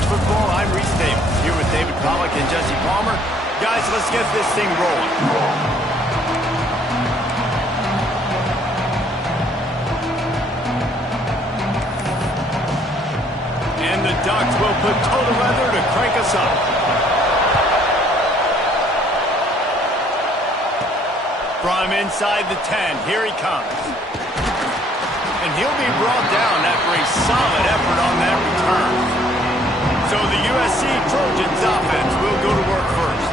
College Football. I'm Reese Davis, here with David Pollack and Jesse Palmer. Guys, let's get this thing rolling. And the Ducks will put total weather to crank us up. From inside the 10, here he comes. And he'll be brought down after a solid effort on that return. So the USC Trojans offense will go to work first.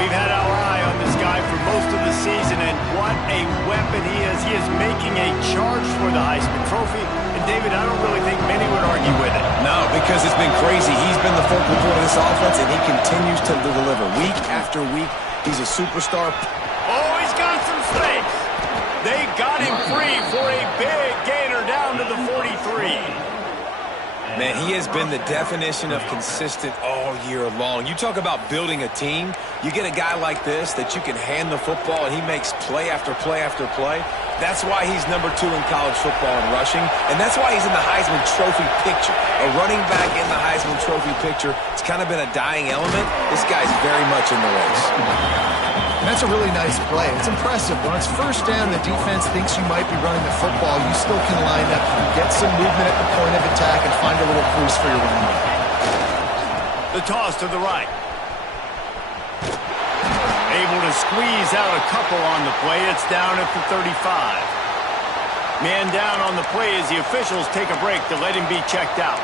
We've had our eye on this guy for most of the season, and what a weapon he is. He is making a charge for the Heisman Trophy. And David, I don't really think many would argue with it. No, because it's been crazy. He's been the focal point of this offense, and he continues to deliver week after week. He's a superstar. Oh, he's got some space. They got him free for a big gainer down to the 43. Man, he has been the definition of consistent all year long. You talk about building a team. You get a guy like this that you can hand the football, and he makes play after play after play. That's why he's number 2 in college football in rushing, and that's why he's in the Heisman Trophy picture. A running back in the Heisman Trophy picture. It's kind of been a dying element. This guy's very much in the race. That's a really nice play. It's impressive. When it's first down, the defense thinks you might be running the football. You still can line up, get some movement at the point of attack, and find a little crease for your running back. The toss to the right. Able to squeeze out a couple on the play. It's down at the 35. Man down on the play as the officials take a break to let him be checked out.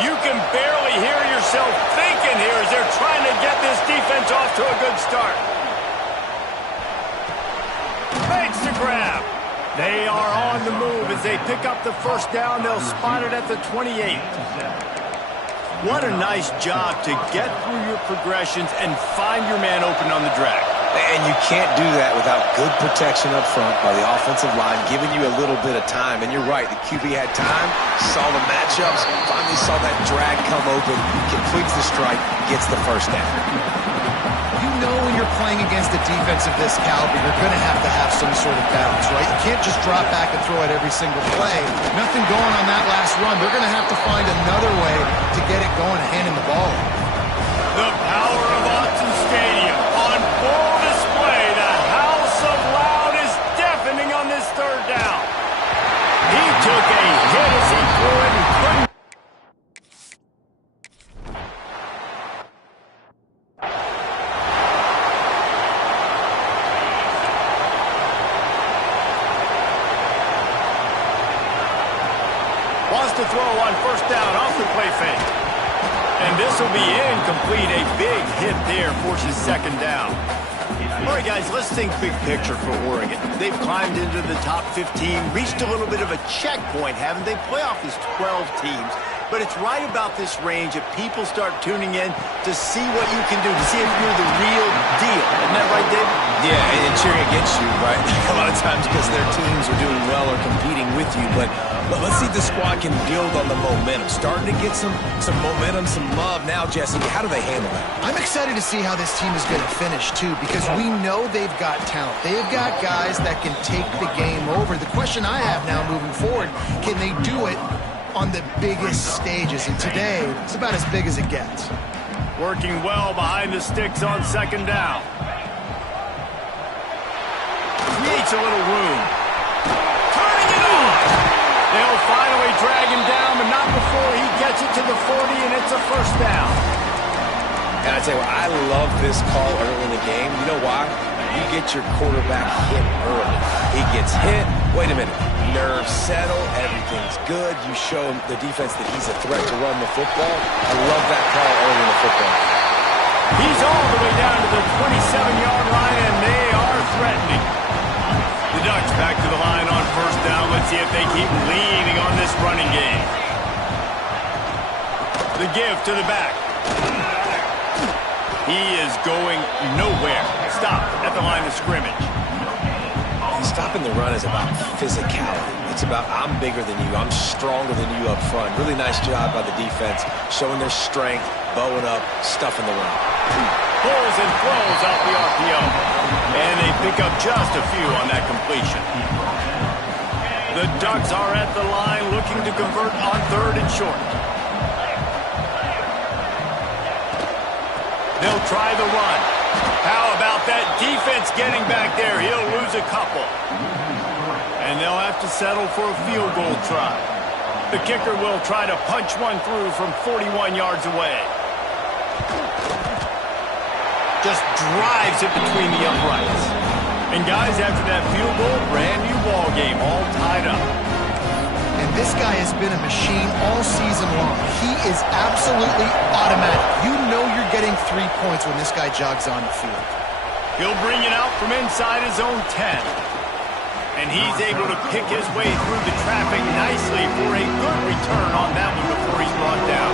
You can barely hear yourself thinking here as they're trying to get this defense off to a good start. Makes the grab. They are on the move as they pick up the first down. They'll spot it at the 28. What a nice job to get through your progressions and find your man open on the drag. And you can't do that without good protection up front by the offensive line, giving you a little bit of time. And you're right, the QB had time, saw the matchups, finally saw that drag come open, completes the strike, gets the first down. You know when you're playing against a defense of this caliber, you're going to have some sort of balance, right? You can't just drop back and throw it every single play. Nothing going on that last run. They're going to have to find another way to get it going and hand him the ball. The power of Autzen Stadium on full display. The house of loud is deafening on this third down. He took a hit as he threw it and couldn't. Wants to throw on first down off the play fake. And this will be incomplete. A big hit there forces second down. All right, guys, let's think big picture for Oregon. They've climbed into the top 15, reached a little bit of a checkpoint, haven't they? Playoff is 12 teams. But it's right about this range that people start tuning in to see what you can do, to see if you're the real deal. Isn't that right, David? Yeah, and cheering against you, right? A lot of times because their teams are doing well or competing with you. But let's see if the squad can build on the momentum. Starting to get some momentum, some love. Now, Jesse, how do they handle that? I'm excited to see how this team is going to finish, too, because we know they've got talent. They've got guys that can take the game over. The question I have now moving forward, can they do it on the biggest stages? And today, it's about as big as it gets. Working well behind the sticks on second down. Creates a little room. Turning it on. They'll finally drag him down, but not before he gets it to the 40, and it's a first down. And I tell you what, I love this call early in the game. You know why? You get your quarterback hit early. He gets hit. Wait a minute. Nerves settle. Everything's good. You show the defense that he's a threat to run the football. I love that call early in the football. He's all the way down to the 27-yard line, and they are threatening. The Ducks back to the line on first down. Let's see if they keep leaning on this running game. The give to the back. He is going nowhere. Stop at the line of scrimmage. Stopping the run is about physicality. It's about I'm bigger than you. I'm stronger than you up front. Really nice job by the defense, showing their strength, bowing up, stuffing the run. Pulls and throws out the RPO. And they pick up just a few on that completion. The Ducks are at the line looking to convert on 3rd and short. They'll try the run. How about that defense getting back there? He'll lose a couple. And they'll have to settle for a field goal try. The kicker will try to punch one through from 41 yards away. Just drives it between the uprights. And guys, after that field goal, brand new ball game, all tied up. And this guy has been a machine all season long. He is absolutely automatic. You know you're getting 3 points when this guy jogs on the field. He'll bring it out from inside his own 10. And he's able to pick his way through the traffic nicely for a good return on that one before he's brought down.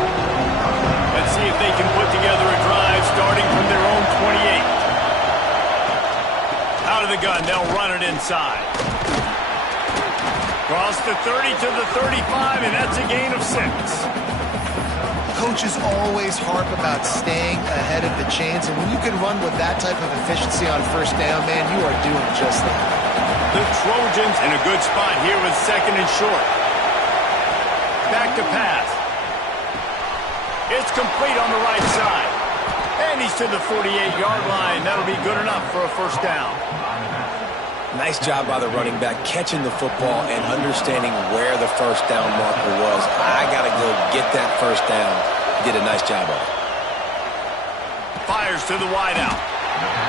Let's see if they can put together a drive starting from their own 28. Out of the gun, they'll run it inside. Cross the 30 to the 35, and that's a gain of 6. Coaches always harp about staying ahead of the chains, and when you can run with that type of efficiency on 1st down, man, you are doing just that. The Trojans in a good spot here with 2nd and short. Back to pass. It's complete on the right side. And he's to the 48-yard line. That'll be good enough for a 1st down. Nice job by the running back catching the football and understanding where the 1st down marker was. I got to go get that 1st down. He did a nice job on it. Fires to the wideout.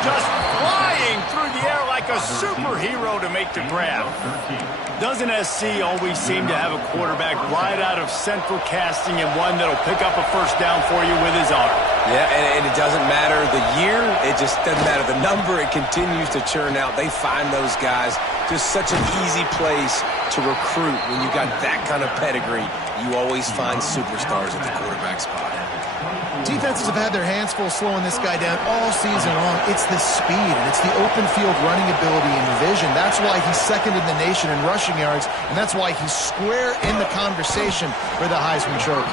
Just flying through the air like a superhero to make the grab. Doesn't SC always seem to have a quarterback right out of central casting and one that'll pick up a 1st down for you with his arm? Yeah, and it doesn't matter the year. It just doesn't matter the number. It continues to churn out. They find those guys. Just such an easy place to recruit when you got that kind of pedigree. You always find superstars at the quarterback spot. Defenses have had their hands full slowing this guy down all season long. It's the speed, and it's the open field running ability and vision. That's why he's 2nd in the nation in rushing yards, and that's why he's square in the conversation for the Heisman Trophy.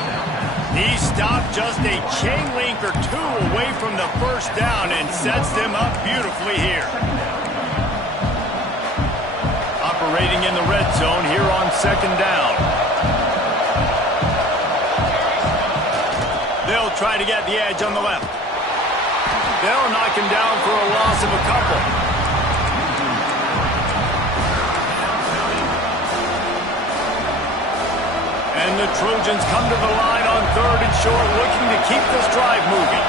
He stopped just a chain link or 2 away from the 1st down and sets them up beautifully here. Operating in the red zone here on 2nd down. They'll try to get the edge on the left. They'll knock him down for a loss of a couple. And the Trojans come to the line on 3rd and short, looking to keep this drive moving.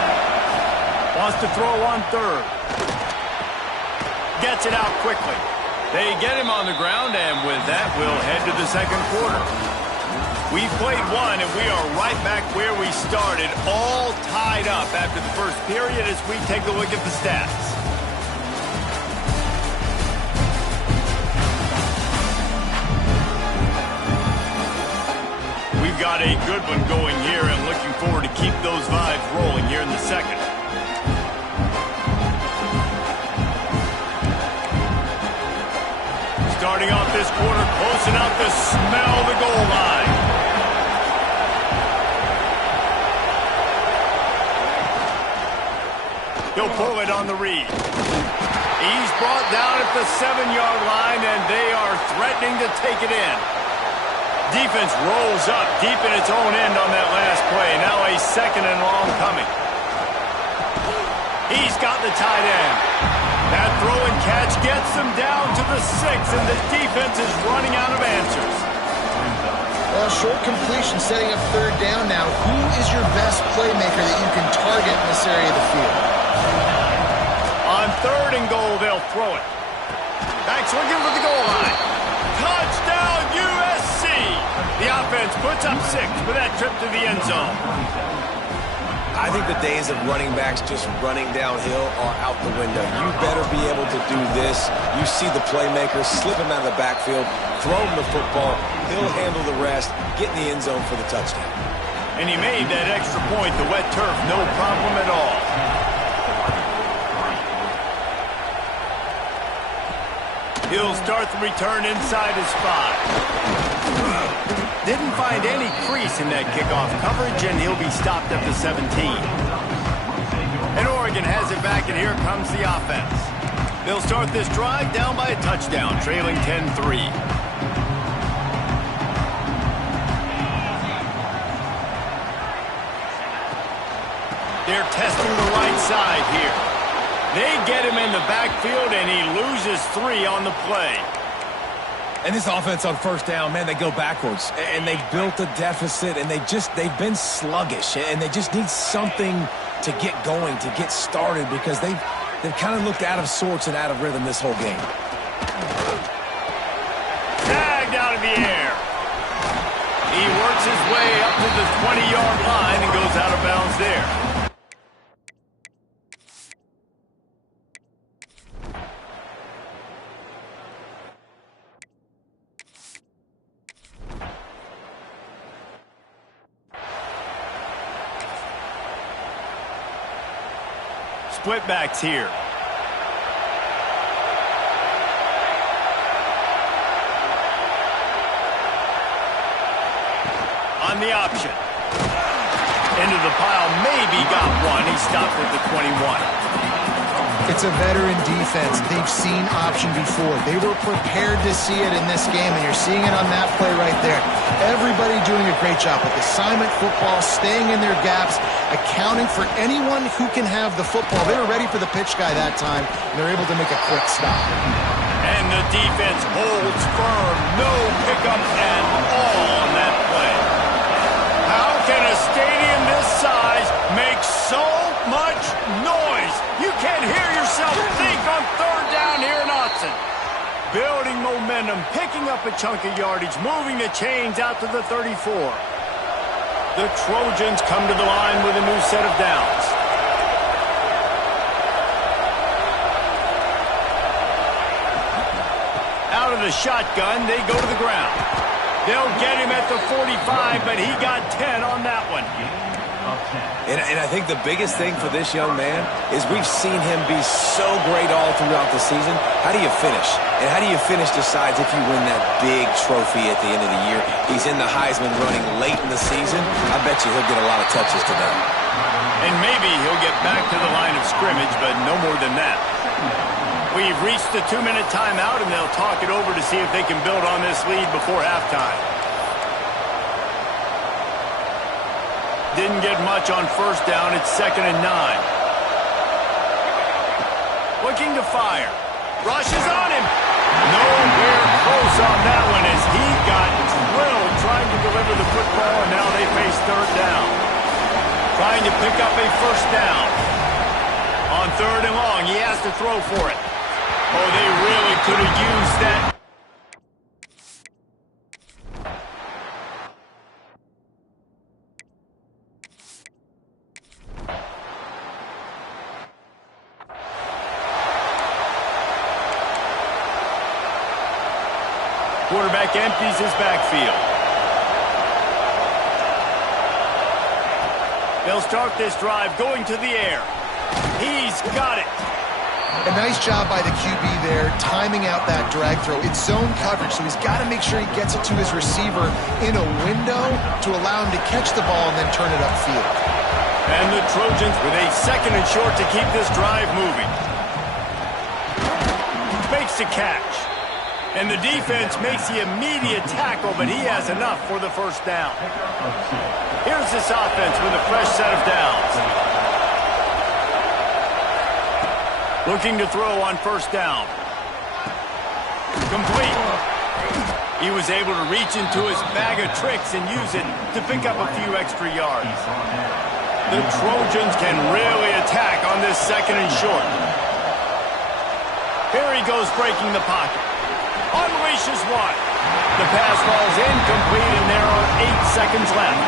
Wants to throw on 3rd. Gets it out quickly. They get him on the ground, and with that, we'll head to the 2nd quarter. We've played one, and we are right back where we started, all tied up after the 1st period as we take a look at the stats. We've got a good one going here and looking forward to keep those vibes rolling here in the 2nd. Starting off this quarter, close enough to smell the goal line. He'll pull it on the read. He's brought down at the 7-yard line, and they are threatening to take it in. Defense rolls up deep in its own end on that last play. Now a 2nd and long coming. He's got the tight end. That throw and catch gets them down to the 6, and the defense is running out of answers. Well, short completion setting up 3rd down now. Who is your best playmaker that you can target in this area of the field? On 3rd and goal, they'll throw it. Backs looking for the goal line. Touchdown, USC! The offense puts up 6 for that trip to the end zone. I think the days of running backs just running downhill are out the window. You better be able to do this. You see the playmaker, slip him out of the backfield, throw him the football. He'll handle the rest, get in the end zone for the touchdown. And he made that extra point, the wet turf, no problem at all. He'll start the return inside his 5. Didn't find any crease in that kickoff coverage, and he'll be stopped at the 17. And Oregon has it back, and here comes the offense. They'll start this drive down by a touchdown, trailing 10-3. they're testing the right side here. They get him in the backfield, and he loses 3 on the play. And this offense on first down, man, they go backwards. And they built a deficit, and they've been sluggish. And they just need something to get going, to get started, because they've kind of looked out of sorts and out of rhythm this whole game. Tagged out of the air. He works his way up to the 20-yard line and goes out of bounds there. Split backs here. On the option. Into the pile, maybe got one. He stopped at the 21. It's a veteran defense. They've seen option before. They were prepared to see it in this game, and you're seeing it on that play right there. Everybody doing a great job with assignment football, staying in their gaps, accounting for anyone who can have the football. They were ready for the pitch guy that time, and they're able to make a quick stop. And the defense holds firm. No pickup at all on that play. How can a stadium this size make so much noise? You can't hear yourself think on third down here in Autzen. Building momentum, picking up a chunk of yardage, moving the chains out to the 34. The Trojans come to the line with a new set of downs. Out of the shotgun, they go to the ground. They'll get him at the 45, but he got 10 on that one. And I think the biggest thing for this young man is we've seen him be so great all throughout the season. How do you finish? And how do you finish decides if you win that big trophy at the end of the year. He's in the Heisman running late in the season. I bet you he'll get a lot of touches today. And maybe he'll get back to the line of scrimmage, but no more than that. We've reached the 2-minute timeout, and they'll talk it over to see if they can build on this lead before halftime. Didn't get much on first down. It's 2nd and 9. Looking to fire. Rushes on him. Nowhere close on that one as he got drilled trying to deliver the football, and now they face third down. Trying to pick up a first down. On 3rd and long, he has to throw for it. Oh, they really could have used that. Quarterback empties his backfield. They'll start this drive going to the air. He's got it. A nice job by the QB there, timing out that drag throw. It's zone coverage, so he's got to make sure he gets it to his receiver in a window to allow him to catch the ball and then turn it upfield. And the Trojans with a 2nd and short to keep this drive moving. Makes the catch. And the defense makes the immediate tackle, but he has enough for the first down. Here's this offense with a fresh set of downs. Looking to throw on first down. Complete. He was able to reach into his bag of tricks and use it to pick up a few extra yards. The Trojans can really attack on this 2nd and short. Here he goes breaking the pocket. Unleashes one. The pass falls incomplete, and there are 8 seconds left.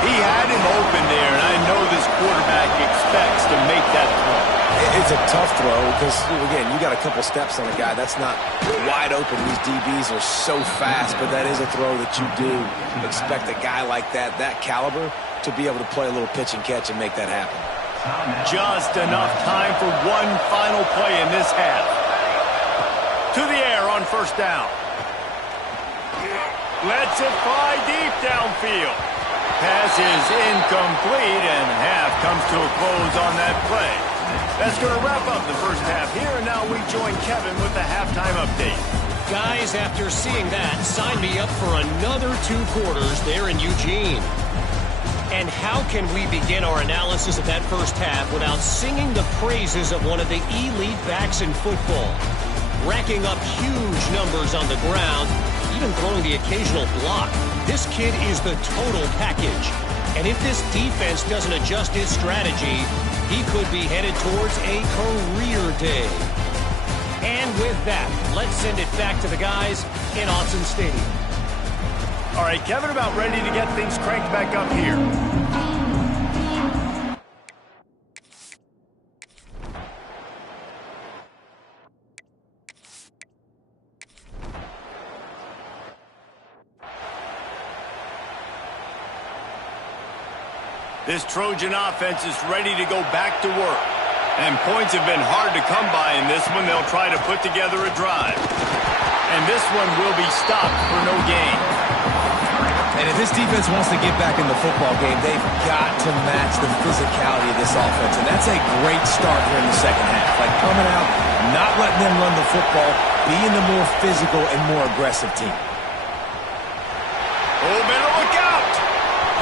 He had him open there, and I know this quarterback expects to make that throw. It's a tough throw because, again, you got a couple steps on a guy. That's not wide open. These DBs are so fast, but that is a throw that you do expect a guy like that caliber, to be able to play a little pitch and catch and make that happen. Just enough time for one final play in this half. To the air on first down. Lets it fly deep downfield. Pass is incomplete, and half comes to a close on that play. That's going to wrap up the first half here, and now we join Kevin with the halftime update. Guys, after seeing that, sign me up for another 2 quarters there in Eugene. And how can we begin our analysis of that first half without singing the praises of one of the elite backs in football? Racking up huge numbers on the ground, even throwing the occasional block. This kid is the total package. And if this defense doesn't adjust his strategy, he could be headed towards a career day. And with that, let's send it back to the guys in Autzen Stadium. All right, Kevin, about ready to get things cranked back up here. This Trojan offense is ready to go back to work. And points have been hard to come by in this one. They'll try to put together a drive. And this one will be stopped for no gain. And if this defense wants to get back in the football game, they've got to match the physicality of this offense. And that's a great start here in the second half. Like coming out, not letting them run the football, being the more physical and more aggressive team. Oh, better look out.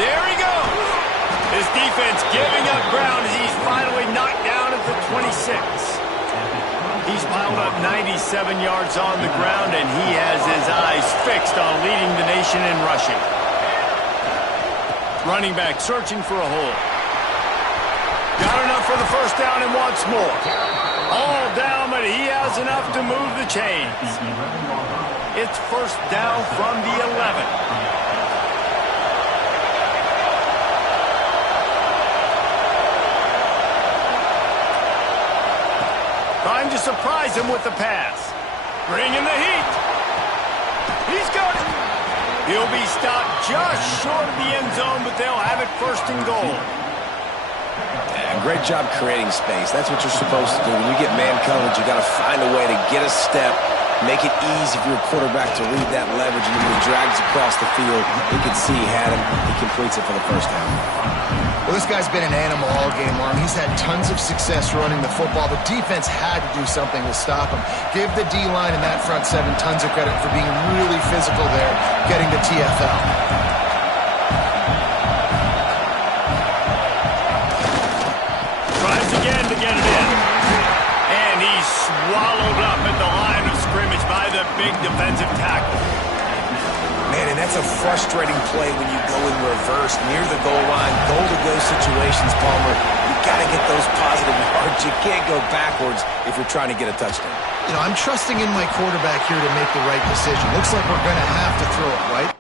There he goes. His defense giving up ground as he's finally knocked down at the 26. He's piled up 97 yards on the ground, and he has his eyes fixed on leading the nation in rushing. Running back searching for a hole. Got enough for the first down and wants more. All down, but he has enough to move the chains. It's first down from the 11. Trying to surprise him with the pass. Bringing the heat. He's got it. He'll be stopped just short of the end zone, but they'll have it first and goal. Yeah, great job creating space. That's what you're supposed to do. When you get man coverage, you got to find a way to get a step, make it easy for your quarterback to read that leverage, and when he drags across the field, he can see he had him. He completes it for the first down. Well, this guy's been an animal all game long. He's had tons of success running the football. The defense had to do something to stop him. Give the D-line and that front seven tons of credit for being really physical there, getting the TFL. Tries again to get it in. And he's swallowed up at the line of scrimmage by the big defensive tackle. Man, and that's a frustrating play when you go in reverse near the goal line, goal-to-go situations, Palmer. You got to get those positive yards. You can't go backwards if you're trying to get a touchdown. You know, I'm trusting in my quarterback here to make the right decision. Looks like we're going to have to throw it, right?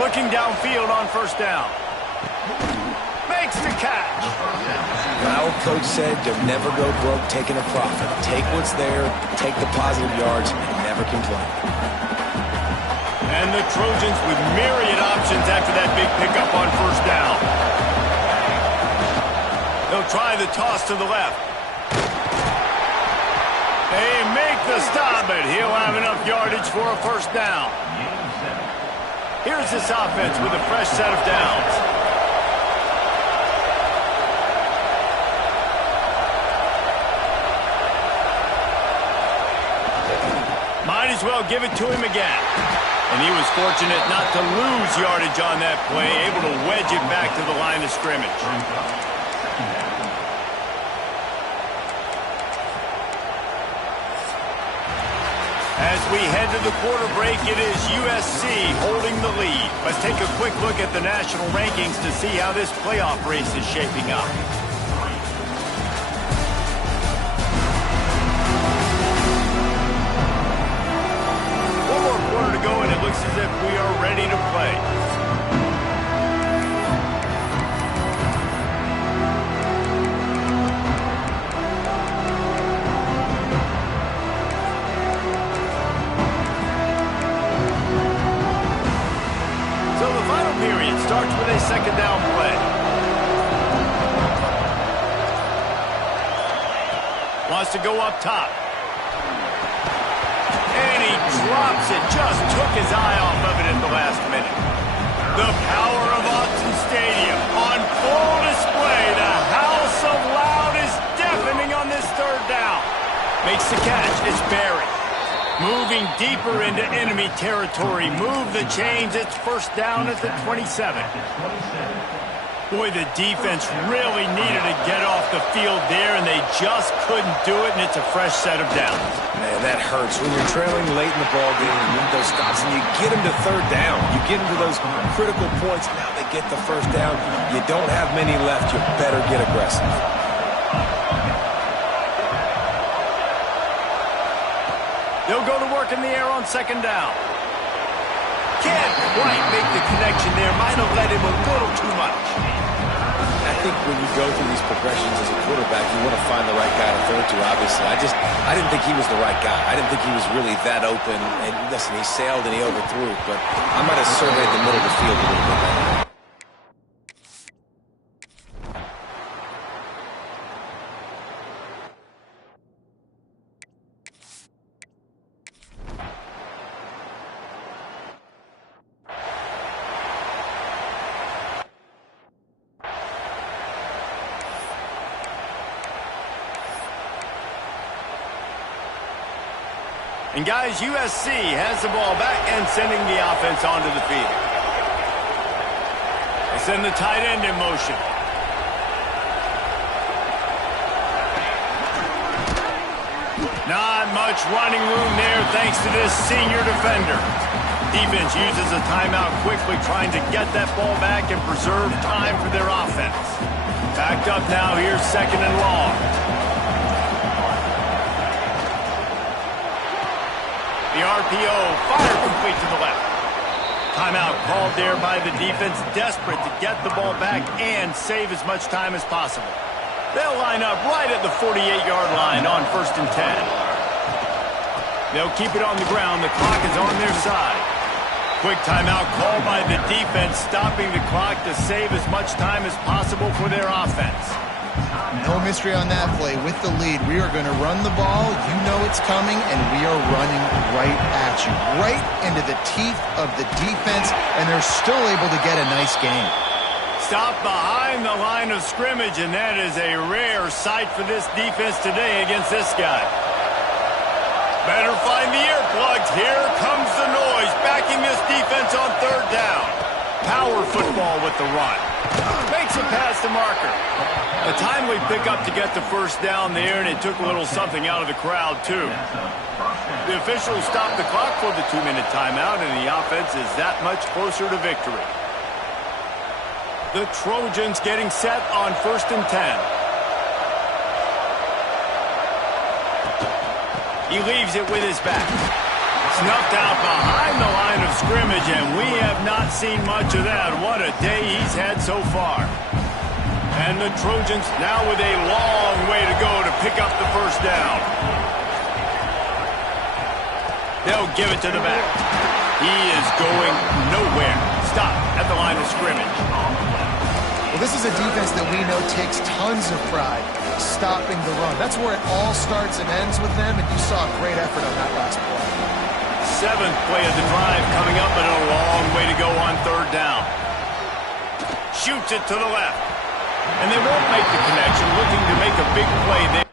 Looking downfield on first down. Makes the catch. My old coach said you'll never go broke taking a profit. Take what's there, take the positive yards, and never complain. And the Trojans with myriad options after that big pickup on first down. They'll try the toss to the left. They make the stop, but he'll have enough yardage for a first down. Here's this offense with a fresh set of downs. Might as well give it to him again. And he was fortunate not to lose yardage on that play, able to wedge it back to the line of scrimmage. As we head to the quarter break, it is USC holding the lead. Let's take a quick look at the national rankings to see how this playoff race is shaping up. One more quarter to go, and it looks as if we are ready to play. Period starts with a second down play. Wants to go up top. And he drops it. Just took his eye off of it at the last minute. The power of Autzen Stadium on full display. The house of loud is deafening on this third down. Makes the catch. It's Barry. Moving deeper into enemy territory. Move the chains. It's first down at the 27. Boy, the defense really needed to get off the field there, and they just couldn't do it, and it's a fresh set of downs. Man, that hurts. When you're trailing late in the ball game, you need those stops, and you get them to third down. You get into those critical points. Now they get the first down. You don't have many left. You better get aggressive. They'll go to work in the air on second down. Can't quite make the connection there. Might have led him a little too much. I think when you go through these progressions as a quarterback, you want to find the right guy to throw to, obviously. I didn't think he was the right guy. I didn't think he was really that open. And listen, he sailed and he overthrew, but I might have surveyed the middle of the field a little bit better. And guys, USC has the ball back and sending the offense onto the field. They send the tight end in motion. Not much running room there thanks to this senior defender. Defense uses a timeout quickly, trying to get that ball back and preserve time for their offense. Backed up now, here's second and long. The RPO, fire complete to the left. Timeout called there by the defense, desperate to get the ball back and save as much time as possible. They'll line up right at the 48-yard line on 1st and 10. They'll keep it on the ground. The clock is on their side. Quick timeout called by the defense, stopping the clock to save as much time as possible for their offense. No mystery on that play. With the lead, we are going to run the ball. You know it's coming, and we are running right at you, right into the teeth of the defense, and they're still able to get a nice gain. Stop behind the line of scrimmage, and that is a rare sight for this defense today against this guy. Better find the earplugs. Here comes the noise, backing this defense on third down. Power football with the run. Makes it past the marker. A timely pickup to get the first down there, and it took a little something out of the crowd, too. The officials stopped the clock for the 2-minute timeout, and the offense is that much closer to victory. The Trojans getting set on 1st and 10. He leaves it with his back. Snuffed out behind the line of scrimmage, and we have not seen much of that. What a day he's had so far. And the Trojans now with a long way to go to pick up the first down. They'll give it to the back. He is going nowhere. Stop at the line of scrimmage. Well, this is a defense that we know takes tons of pride stopping the run. That's where it all starts and ends with them, and you saw a great effort on that last play. 7th play of the drive coming up, but a long way to go on third down. Shoots it to the left. And they won't make the connection, looking to make a big play there.